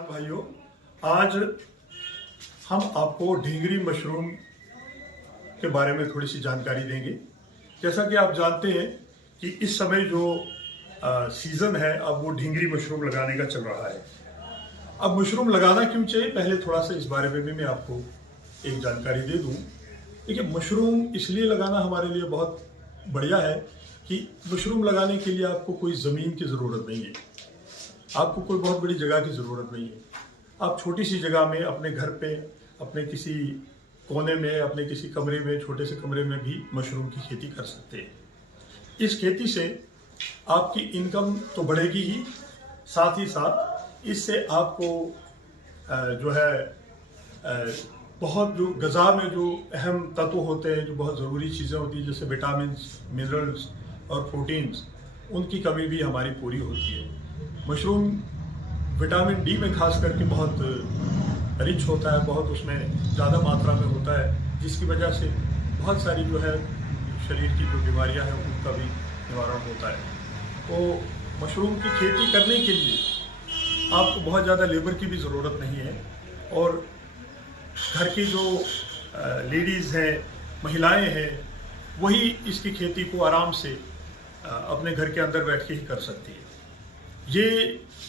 भाइयों, आज हम आपको ढींगरी मशरूम के बारे में थोड़ी सी जानकारी देंगे। जैसा कि आप जानते हैं कि इस समय जो सीज़न है अब वो ढींगरी मशरूम लगाने का चल रहा है। अब मशरूम लगाना क्यों चाहिए, पहले थोड़ा सा इस बारे में भी मैं आपको एक जानकारी दे दूं। देखिए, मशरूम इसलिए लगाना हमारे लिए बहुत बढ़िया है कि मशरूम लगाने के लिए आपको कोई ज़मीन की ज़रूरत नहीं है, आपको कोई बहुत बड़ी जगह की ज़रूरत नहीं है। आप छोटी सी जगह में अपने घर पे, अपने किसी कोने में, अपने किसी कमरे में, छोटे से कमरे में भी मशरूम की खेती कर सकते हैं। इस खेती से आपकी इनकम तो बढ़ेगी ही, साथ ही साथ इससे आपको जो है बहुत जो ग़िज़ा में जो अहम तत्व होते हैं, जो बहुत ज़रूरी चीज़ें होती हैं जैसे विटामिन, मिनरल्स और प्रोटीन्स, उनकी कमी भी हमारी पूरी होती है। मशरूम विटामिन डी में खास करके बहुत रिच होता है, बहुत उसमें ज़्यादा मात्रा में होता है, जिसकी वजह से बहुत सारी जो है शरीर की जो बीमारियां हैं उनका भी निवारण होता है। तो मशरूम की खेती करने के लिए आपको बहुत ज़्यादा लेबर की भी ज़रूरत नहीं है, और घर की जो लेडीज़ हैं, महिलाएं हैं, वही इसकी खेती को आराम से अपने घर के अंदर बैठ के ही कर सकती है। ये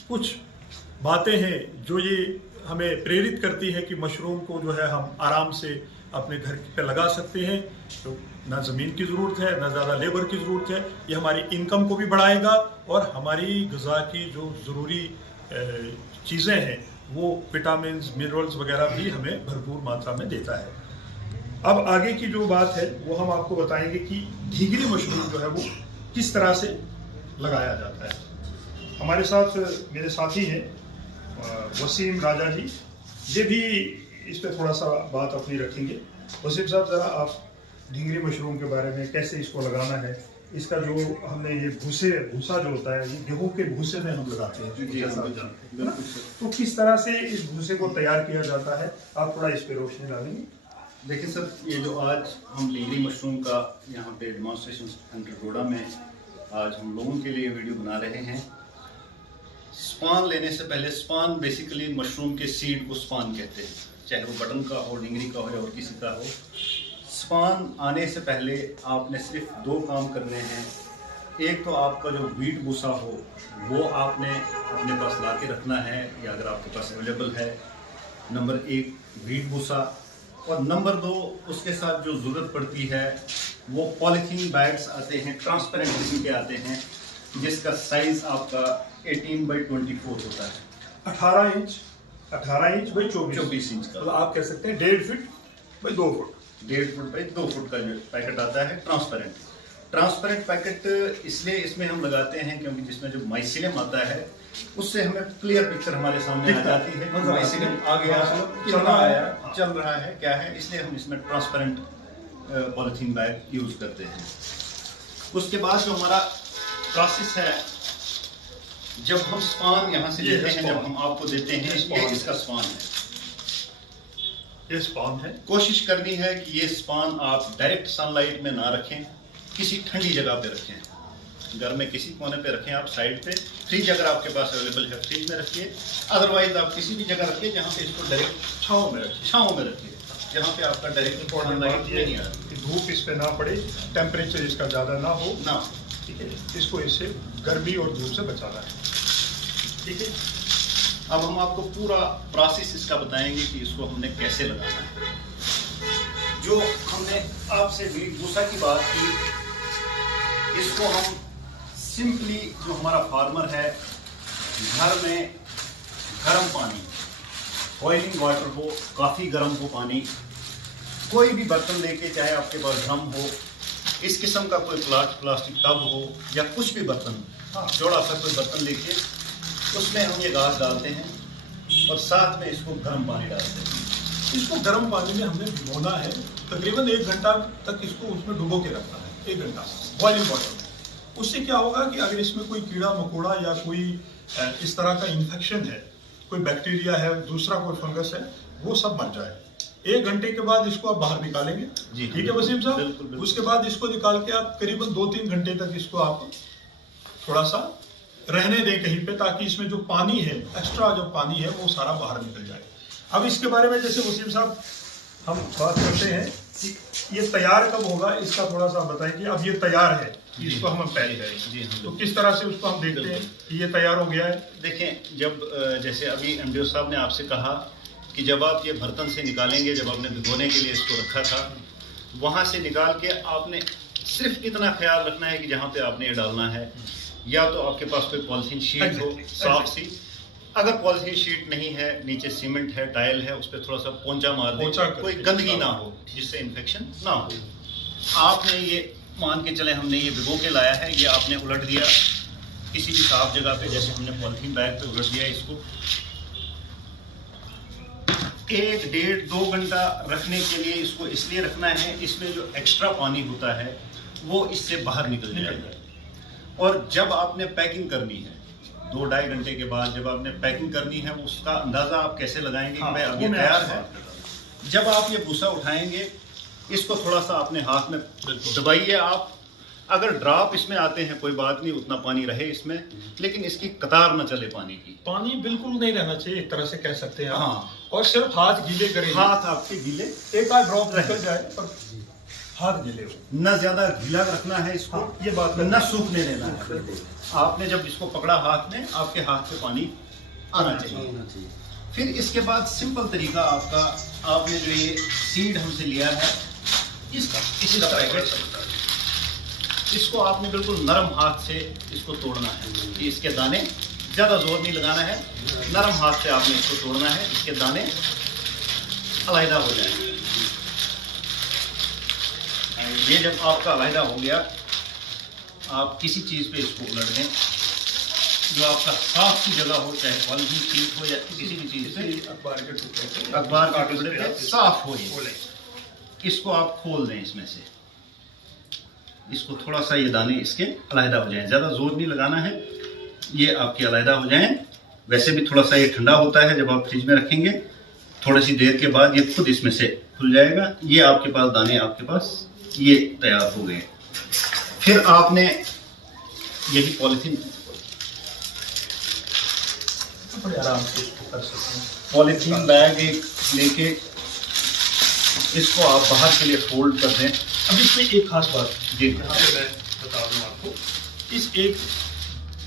कुछ बातें हैं जो ये हमें प्रेरित करती है कि मशरूम को जो है हम आराम से अपने घर पे लगा सकते हैं। तो ना ज़मीन की ज़रूरत है, ना ज़्यादा लेबर की ज़रूरत है। ये हमारी इनकम को भी बढ़ाएगा और हमारी ग़िज़ा की जो ज़रूरी चीज़ें हैं, वो विटामिन, मिनरल्स वगैरह भी हमें भरपूर मात्रा में देता है। अब आगे की जो बात है वो हम आपको बताएंगे कि ढींगरी मशरूम जो है वो किस तरह से लगाया जाता है। हमारे साथ मेरे साथी हैं वसीम राजा जी, ये भी इस पे थोड़ा सा बात अपनी रखेंगे। वसीम साहब, ज़रा आप ढींगरी मशरूम के बारे में, कैसे इसको लगाना है, इसका जो हमने ये भूसा जो होता है, ये गेहूं के भूसे में हम लगाते हैं जी, तो किस तरह से इस भूसे को तैयार किया जाता है, आप थोड़ा इस पे रोशनी डालेंगे। देखिए सर, ये जो आज हम ढींगरी मशरूम का यहाँ पे डेमोन्स्ट्रेशन सेंटर रोड़ा में आज हम लोगों के लिए वीडियो बना रहे हैं। स्पान लेने से पहले, स्पान बेसिकली मशरूम के सीड को स्पान कहते हैं, चाहे वो बटन का हो, ढींगरी का हो या और किसी का हो। स्पान आने से पहले आपने सिर्फ दो काम करने हैं। एक तो आपका जो वीट भूसा हो वो आपने अपने पास ला के रखना है, या अगर आपके पास अवेलेबल है, नंबर एक वीट भूसा। और नंबर दो, उसके साथ जो ज़रूरत पड़ती है वो पॉलीथीन बैग्स आते हैं, ट्रांसपेरेंट किस्म के आते हैं, जिसका साइज़ आपका 18 बाई 24 होता है। 18 इंच बाई 24 इंच का, मतलब आप कह सकते हैं 1.5 feet by 2 foot, 1.5 foot by 2 foot का जो पैकेट आता है ट्रांसपेरेंट पैकेट इसलिए इसमें हम लगाते हैं क्योंकि जिसमें जो माइसिलियम आता है उससे हमें क्लियर पिक्चर हमारे सामने आ जाती है। माइसिलियम आ गया, चल रहा है क्या है, इसलिए हम इसमें ट्रांसपेरेंट पॉलीथीन बैग यूज करते हैं। उसके बाद जो हमारा प्रोसेस है, जब हम स्पान यहाँ से लेते हैं, जब हम आपको देते हैं, ये इसका स्पान है, ये स्पान है। कोशिश करनी है कि ये स्पान आप डायरेक्ट सनलाइट में ना रखें, किसी ठंडी जगह पे रखें। घर में किसी कोने पे रखें, आप साइड पे। फ्रिज अगर आपके पास अवेलेबल है, फ्रिज में रखिए, अदरवाइज आप किसी भी जगह रखिए जहाँ पे इसको डायरेक्ट छाँव में रखिए, जहाँ पे आपका डायरेक्ट सनलाइट नहीं आ रही, धूप इस पे ना पड़े, टेम्परेचर इसका ज़्यादा ना हो, ठीक है। इसको इससे गर्मी और धूप से बचाना है, ठीक है। अब हम आपको पूरा प्रोसेस इसका बताएंगे कि इसको हमने कैसे लगाना है। जो हमने आपसे वीट भूसा की बात की, इसको हम सिंपली, जो हमारा फार्मर है, घर में गर्म पानी, बॉइलिंग वाटर हो, काफ़ी गर्म हो पानी, कोई भी बर्तन लेके, चाहे आपके पास ड्रम हो, इस किस्म का कोई प्लास्टिक टब हो या कुछ भी बर्तन, चौड़ा सा कोई बर्तन लेके उसमें हम ये घास डालते हैं और साथ में इसको गर्म पानी डालते हैं। इसको गर्म पानी में हमने भिगोना है, तकरीबन 1 घंटा तक इसको उसमें डुबो के रखना है, 1 घंटा बॉइलिंग वाटर में। उससे क्या होगा कि अगर इसमें कोई कीड़ा मकोड़ा या कोई इस तरह का इन्फेक्शन है, कोई बैक्टीरिया है, दूसरा कोई फंगस है, वो सब मर जाए। 1 घंटे के बाद इसको आप बाहर निकालेंगे, ठीक है वसीम साहब। बिल्कुल। उसके बाद इसको निकाल के आप करीबन 2-3 घंटे तक इसको आप थोड़ा सा रहने दें कहीं पे, ताकि इसमें जो पानी है, एक्स्ट्रा जो पानी है वो सारा बाहर निकल जाए। अब इसके बारे में जैसे वसीम साहब हम बात करते हैं कि ये तैयार कब होगा, इसका थोड़ा सा बताएं कि अब ये तैयार है, इसको हम पैक करेंगे जी, तो किस तरह से उसको हम देखते हैं कि ये तैयार हो गया है। देखें, जब जैसे अभी एमडीओ साहब ने आपसे कहा कि जब आप ये बर्तन से निकालेंगे, जब आपने भिगोने के लिए इसको रखा था, वहाँ से निकाल के आपने सिर्फ इतना ख्याल रखना है कि जहाँ पे आपने ये डालना है, या तो आपके पास कोई पॉलिथीन शीट हो साफ सी, अगर पॉलिथीन शीट नहीं है, नीचे सीमेंट है, टाइल है, उस पर थोड़ा सा पोंचा मार दें, कोई गंदगी ना हो जिससे इन्फेक्शन ना हो। आपने ये मान के चले, हमने ये भिगो के लाया है, ये आपने उलट दिया किसी भी साफ जगह पे, जैसे हमने पॉलिथीन बैग पे उलट दिया इसको। 1, 1.5, 2 घंटा रखने के लिए इसको इसलिए रखना है, इसमें जो एक्स्ट्रा पानी होता है वो इससे बाहर निकल जाएगा। और जब आपने पैकिंग करनी है 2-2.5 घंटे के बाद, जब आपने पैकिंग करनी है, उसका अंदाजा आप कैसे लगाएंगे कि भाई अब ये तैयार है। जब आप ये भूसा उठाएंगे, इसको थोड़ा सा अपने हाथ में दबाइए आप। अगर ड्रॉप इसमें आते हैं कोई बात नहीं, उतना पानी रहे इसमें, लेकिन इसकी कतार न चले पानी की। पानी बिल्कुल नहीं रहना चाहिए, एक तरह से कह सकते हैं। हाँ, और सिर्फ हाथ गीले करें, हाथ आपके गीले, एक आध ड्रॉप निकल जाए पर हाथ गीले हो, न ज्यादा गीला रखना है इसको। हाँ, ये बात न सूखने देना है। आपने जब इसको पकड़ा हाथ में, आपके हाथ से पानी आना चाहिए। फिर इसके बाद सिंपल तरीका आपका, आपने जो ये सीड हमसे लिया है, इसका पैकेट, इसको आपने बिल्कुल नरम हाथ से इसको तोड़ना है। कि इसके दाने, ज्यादा जोर नहीं लगाना है, नरम हाथ से आपने इसको तोड़ना है, इसके दाने अलहदा हो जाएंगे। ये जब आपका अलहदा हो गया, आप किसी चीज पे इसको उलट दें, जो आपका साफ सी जगह हो, चाहे पॉलिथीन शीट हो या किसी भी चीज पे, अखबार के टुकड़े पे साफ हो। इसको आप खोल दें इसमें से, इसको थोड़ा सा ये दाने इसके अलहदा हो जाएं, ज्यादा जोर नहीं लगाना है, ये आपके अलहदा हो जाएं। वैसे भी थोड़ा सा ये ठंडा होता है, जब आप फ्रिज में रखेंगे थोड़ी सी देर के बाद ये खुद इसमें से खुल जाएगा। ये आपके पास दाने, आपके पास ये तैयार हो गए। फिर आपने यही पॉलिथीन आराम से इसको कर सकते हैं। पॉलिथीन बैग एक लेके इसको आप बाहर के लिए फोल्ड कर दें। अब इसमें एक खास बात जी, यहाँ पे मैं बता दूं आपको, इस एक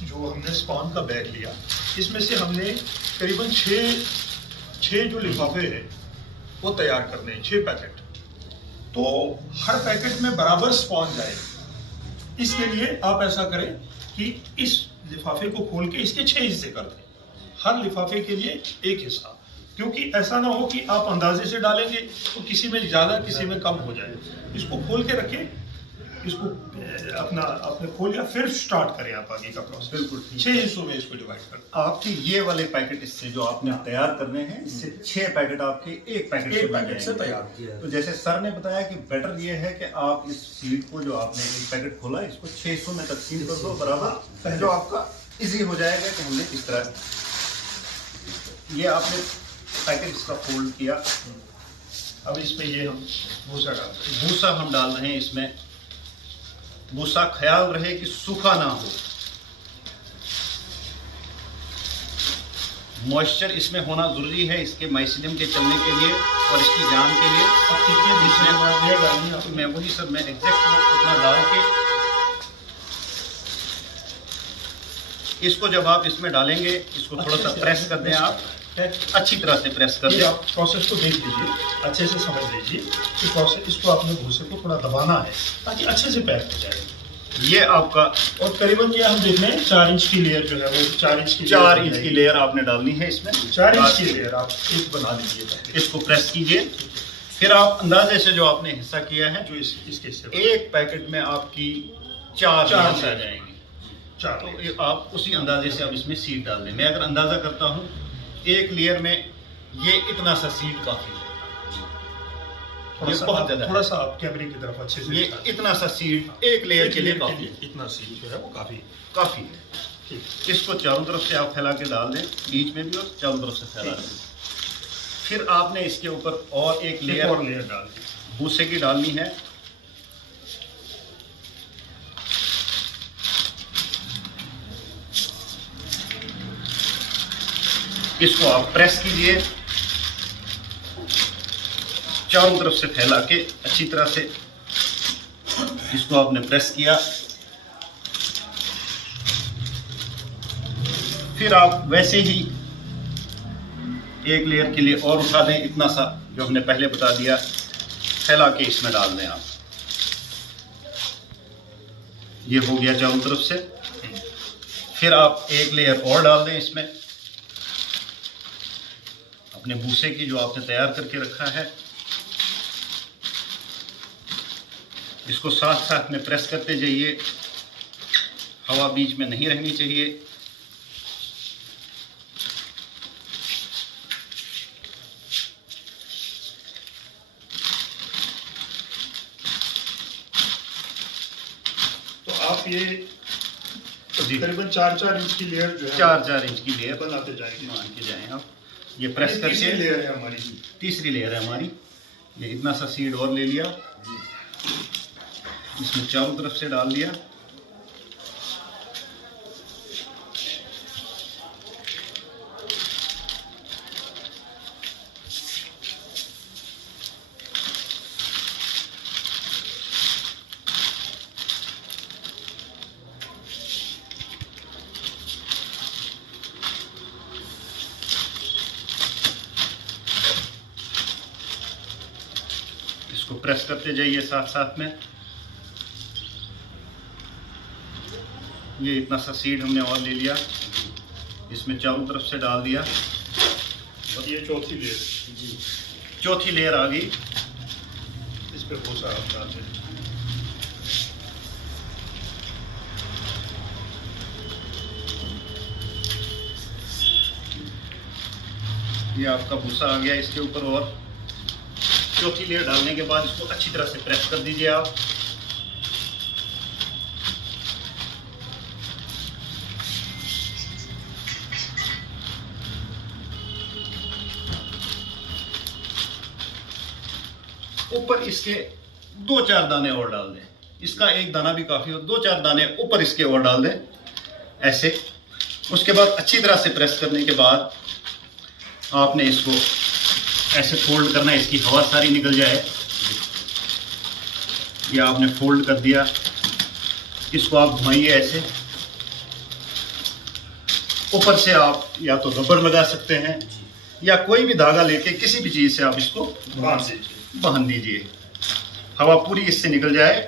जो हमने स्पॉन का बैग लिया, इसमें से हमने करीबन 6 जो लिफाफे हैं वो तैयार करने हैं, 6 पैकेट। तो हर पैकेट में बराबर स्पॉन जाए। इसके लिए आप ऐसा करें कि इस लिफाफे को खोल के इसके 6 हिस्से कर दें, हर लिफाफे के लिए एक हिस्सा, क्योंकि ऐसा ना हो कि आप अंदाजे से डालेंगे तो किसी में ज्यादा किसी में कम हो जाए। इसको खोल के रखें, इसको अपने खोल या फिर स्टार्ट करें आप आगे का प्रोसेस। बिल्कुल 6 हिस्सों में इसको डिवाइड कर। आपके ये वाले पैकेट इससे जो आपने तैयार करने हैं, इससे 6 पैकेट आपके एक पैकेट से तैयार किया। तो जैसे सर ने बताया कि बेटर ये है कि आप इस सीड को, जो आपने एक पैकेट खोला, इसको 6 हिस्सों में तकसीम कर दो बराबर, जो आपका इजी हो जाएगा कि हमने किस तरह। ये आपने पैकेट इसका फोल्ड किया। अब इसमें ये हम भूसा डालते हैं। भूसा हम डाल रहे हैं इसमें। भूसा ख्याल रहे कि सूखा ना हो, मॉइस्चर इसमें होना जरूरी है इसके माइसिलियम के चलने के लिए और इसकी जान के लिए। अब कितने बीच में डालनी है? तो मैं वही सब मैं एग्जैक्ट उतना डाल के इसको, जब आप इसमें डालेंगे, इसको थोड़ा सा प्रेस कर दें आप, अच्छी तरह से प्रेस कर दें। आप प्रोसेस को देख लीजिए, अच्छे से समझ लीजिए कि प्रोसेस, इसको आपने भूसे को थोड़ा दबाना है ताकि अच्छे से पैक हो जाए। ये आपका, और करीबन ये हम देख रहे हैं 4 इंच की लेयर जो है वो 4 इंच की लेयर आपने डालनी है इसमें। 4 इंच की लेयर आप एक बना लीजिए। इसको प्रेस कीजिए। फिर आप अंदाजे से जो आपने हिस्सा किया है, जो इसके हिस्से एक पैकेट में आपकी 4 आ जाएंगी। तो ये आप उसी अंदाजे से अब इसमें सीड डाल दें। मैं अगर अंदाजा करता हूँ, एक लेयर में ये इतना सा सीड काफी है। ये बहुत ज्यादा, थोड़ा सा आप कैमरे की तरफ अच्छे से, ये इतना सा सीड एक लेयर के लिए काफी है। इतना सीड जो है वो काफी है। ठीक, इसको चारों तरफ से आप फैला के डाल दें, बीच में भी और चारों तरफ से फैला दें। फिर आपने इसके ऊपर और एक लेयर डाल दी, भूसे की डालनी है। इसको आप प्रेस कीजिए, चारों तरफ से फैला के अच्छी तरह से इसको आपने प्रेस किया। फिर आप वैसे ही एक लेयर के लिए और उठा दें, इतना सा जो हमने पहले बता दिया, फैला के इसमें डाल दें आप। ये हो गया चारों तरफ से। फिर आप एक लेयर और डाल दें इसमें, अपने भूसे की जो आपने तैयार करके रखा है। इसको साथ साथ में प्रेस करते जाइए, हवा बीच में नहीं रहनी चाहिए। तो आप ये तकरीबन 4-4 इंच की लेयर जो है 4-4 इंच की लेयर बनाते जाएंगे। मान के जाएं आप। ये प्रेस करके तीसरी लेयर है हमारी। तीसरी लेयर है हमारी। ये इतना सा सीड और ले लिया, इसमें चारों तरफ से डाल दिया। इसको प्रेस करते जाइए साथ साथ में। ये इतना सा सीड हमने और ले लिया, इसमें चारों तरफ से डाल दिया। और ये चौथी लेयर, चौथी लेयर आ गई। इस पे भूसा आप डाल दें। ये आपका भूसा आ गया इसके ऊपर। और चौथी लेयर डालने के बाद इसको अच्छी तरह से प्रेस कर दीजिए आप। ऊपर इसके 2-4 दाने और डाल दें। इसका एक दाना भी काफी हो, 2-4 दाने ऊपर इसके और डाल दें ऐसे। उसके बाद अच्छी तरह से प्रेस करने के बाद आपने इसको ऐसे फोल्ड करना है, इसकी हवा सारी निकल जाए। ये आपने फोल्ड कर दिया, इसको आप घुमाइए ऐसे। ऊपर से आप या तो रबर लगा सकते हैं या कोई भी धागा लेके किसी भी चीज से आप इसको बांध दीजिए, हवा पूरी इससे निकल जाए।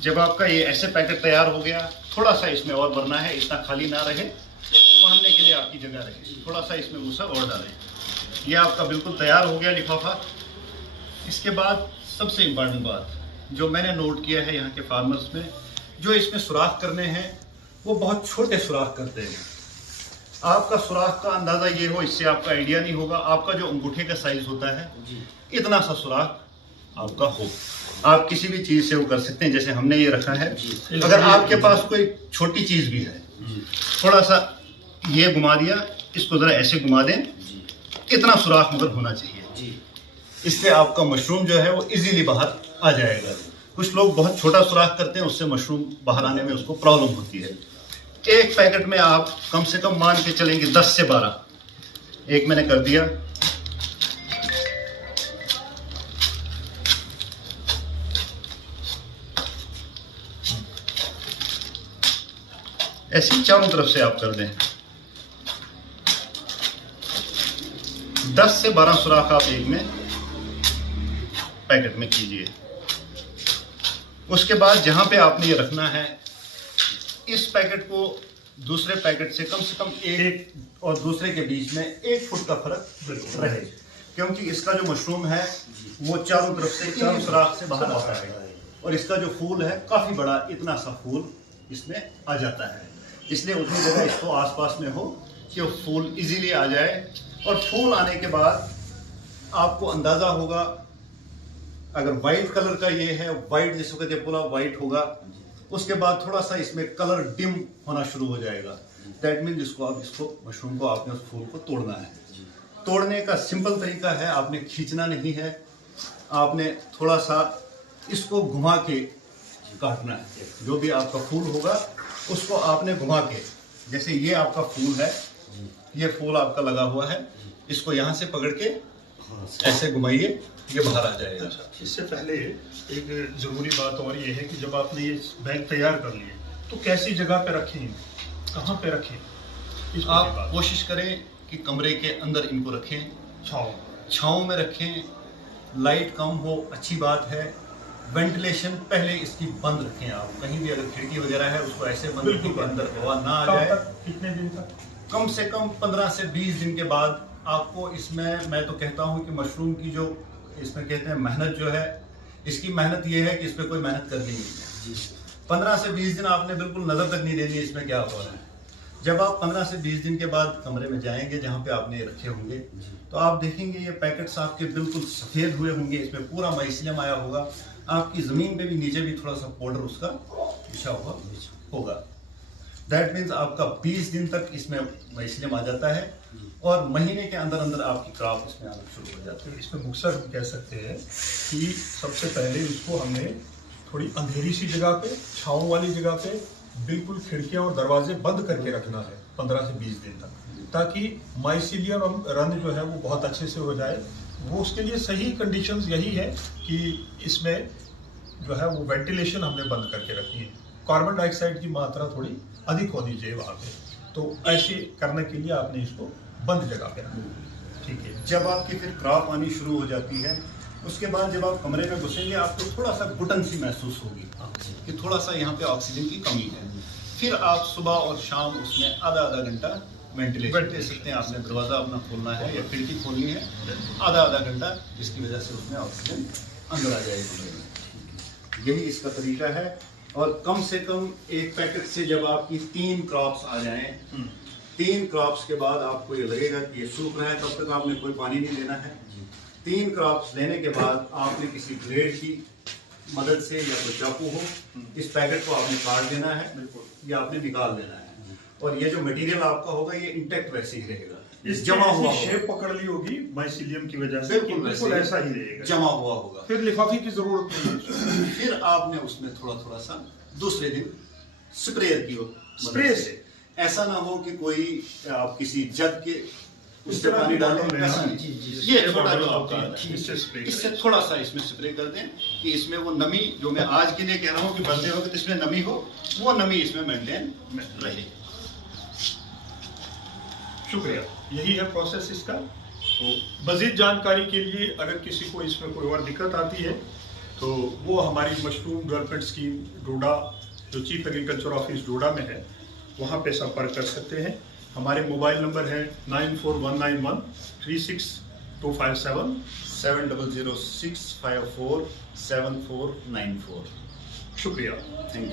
जब आपका ये ऐसे पैकेट तैयार हो गया, थोड़ा सा इसमें और भरना है, इतना खाली ना रहे, बांधने के लिए आपकी जगह रहे। थोड़ा सा इसमें भूसा और डालें। ये आपका बिल्कुल तैयार हो गया लिफाफा। इसके बाद सबसे इम्पोर्टेंट बात जो मैंने नोट किया है यहाँ के फार्मर्स में, जो इसमें सुराख करने हैं वो बहुत छोटे सुराख करते हैं। आपका सुराख का अंदाजा ये हो, इससे आपका आइडिया नहीं होगा। आपका जो अंगूठे का साइज होता है इतना सा सुराख आपका हो, आप किसी भी चीज से वो कर सकते हैं। जैसे हमने ये रखा है, अगर आपके पास कोई छोटी चीज भी है, थोड़ा सा ये घुमा दिया, इसको जरा ऐसे घुमा दें, इतना सुराख मगर होना चाहिए। इससे आपका मशरूम जो है वो इजीली बाहर आ जाएगा। कुछ लोग बहुत छोटा सुराख करते हैं, उससे मशरूम बाहर आने में उसको प्रॉब्लम होती है। एक पैकेट में आप कम से कम मान के चलेंगे 10 से 12। एक मैंने कर दिया। ऐसी चारों तरफ से आप कर दें। 10 से 12 सुराख आप एक में पैकेट में कीजिए। उसके बाद जहां पे आपने ये रखना है, इस पैकेट को दूसरे पैकेट से कम एक और दूसरे के बीच में 1 फुट का फर्क रहे, क्योंकि इसका जो मशरूम है वो चारों तरफ से चारों सुराख से बाहर आता है। और इसका जो फूल है काफी बड़ा, इतना सा फूल इसमें आ जाता है। इसलिए उतनी जगह इसको आसपास में हो कि वो फूल इजीली आ जाए। और फूल आने के बाद आपको अंदाजा होगा, अगर वाइट कलर का ये है, वाइट जिसको कहते हैं पूरा वाइट होगा, उसके बाद थोड़ा सा इसमें कलर डिम होना शुरू हो जाएगा। दैट मीन इसको मशरूम को आपने उस फूल को तोड़ना है। तोड़ने का सिंपल तरीका है, आपने खींचना नहीं है, आपने थोड़ा सा इसको घुमा के काटना है। जो भी आपका फूल होगा उसको आपने घुमा के, जैसे ये आपका फूल है, ये फूल आपका लगा हुआ है, इसको यहाँ से पकड़ के ऐसे घुमाइए, ये बाहर आ जाएगा। इससे पहले एक जरूरी बात और ये है कि जब आपने ये बैग तैयार कर लिए तो कैसी जगह पे रखें, कहाँ पे रखें? आप कोशिश करें कि कमरे के अंदर इनको रखें, छाँव में रखें, लाइट कम हो अच्छी बात है। वेंटिलेशन पहले इसकी बंद रखें। आप कहीं भी अगर खिड़की वगैरह है उसको ऐसे बंद रखें कि अंदर हवा ना आ जाए। कितने दिन तक? कम से कम 15 से 20 दिन के बाद आपको इसमें, मैं तो कहता हूं कि मशरूम की जो इसमें कहते हैं मेहनत जो है, इसकी मेहनत ये है कि इसमें कोई मेहनत करनी नहीं है। 15 से 20 दिन आपने बिल्कुल नजर तक नहीं देनी इसमें क्या हो रहा है। जब आप 15 से 20 दिन के बाद कमरे में जाएंगे जहाँ पे आपने रखे होंगे, तो आप देखेंगे ये पैकेट्स आपके बिल्कुल सफेद हुए होंगे, इसमें पूरा माइसिलियम आया होगा, आपकी जमीन पे भी नीचे भी थोड़ा सा पाउडर उसका बिछा हुआ होगा। दैट मीन्स आपका 20 दिन तक इसमें माइसिलियम आ जाता है और महीने के अंदर अंदर आपकी क्रॉप इसमें आना शुरू हो जाती है। इसमें मुख्तर हम कह सकते हैं कि सबसे पहले इसको हमें थोड़ी अंधेरी सी जगह पे, छाँव वाली जगह पे बिल्कुल खिड़कियां और दरवाजे बंद करके रखना है 15 से 20 दिन तक, ताकि माइसिलियम रन जो है वो बहुत अच्छे से हो जाए। वो उसके लिए सही कंडीशंस यही है कि इसमें जो है वो वेंटिलेशन हमने बंद करके रखी है, कार्बन डाइऑक्साइड की मात्रा थोड़ी अधिक होनी चाहिए वहाँ पे। तो ऐसे करने के लिए आपने इसको बंद जगह पे रखना। ठीक है। जब आपकी फिर क्रॉप आनी शुरू हो जाती है, उसके बाद जब आप कमरे में घुसेंगे आपको थोड़ा सा घुटन सी महसूस होगी कि थोड़ा सा यहाँ पे ऑक्सीजन की कमी है। फिर आप सुबह और शाम उसमें आधा घंटा वेंटिलेशन दे सकते हैं। आपने दरवाज़ा अपना खोलना है या खिड़की खोलनी है, आधा घंटा, जिसकी वजह से उसमें ऑक्सीजन अंदर आ जाएगी। यही इसका तरीका है। और कम से कम एक पैकेट से जब आपकी 3 क्रॉप्स आ जाएं, 3 क्रॉप्स के बाद आपको ये लगेगा कि ये सूख रहा है, तब तक आपने कोई पानी नहीं देना है। 3 क्रॉप्स लेने के बाद आपने किसी ब्लेड की मदद से या कोई चाकू हो, इस पैकेट को आपने काट देना है या आपने निकाल देना है। और ये जो मटेरियल आपका होगा ये इंटेक्ट वैसे ही रहेगा, जमा हुआ शेप पकड़ ली होगी माइसिलियम की वजह से, बिल्कुल ऐसा ही रहेगा, जमा हुआ होगा। फिर लिफाफे की जरूरत नहीं है। फिर आपने उसमें थोड़ा सा दूसरे दिन स्प्रेयर की स्प्रे से, ऐसा ना हो कि कोई आप किसी जग के उससे पानी डालें, ऐसा नहीं। ये थोड़ा जो आपका इससे थोड़ा सा इसमें स्प्रे कर दें कि इसमें वो नमी, जो मैं आज के लिए कह रहा हूँ कि बंदे हो कि इसमें नमी हो, वो नमी इसमें मेंटेन रहे। शुक्रिया। यही है प्रोसेस इसका। तो मजीद जानकारी के लिए अगर किसी को इसमें कोई और दिक्कत आती है तो वो हमारी मशरूम डेवलपमेंट स्कीम डोडा, जो चीफ एग्रीकल्चर ऑफिस डोडा में है, वहाँ पे संपर्क कर सकते हैं। हमारे मोबाइल नंबर है 94191 36257 7006547494। शुक्रिया। Thank you.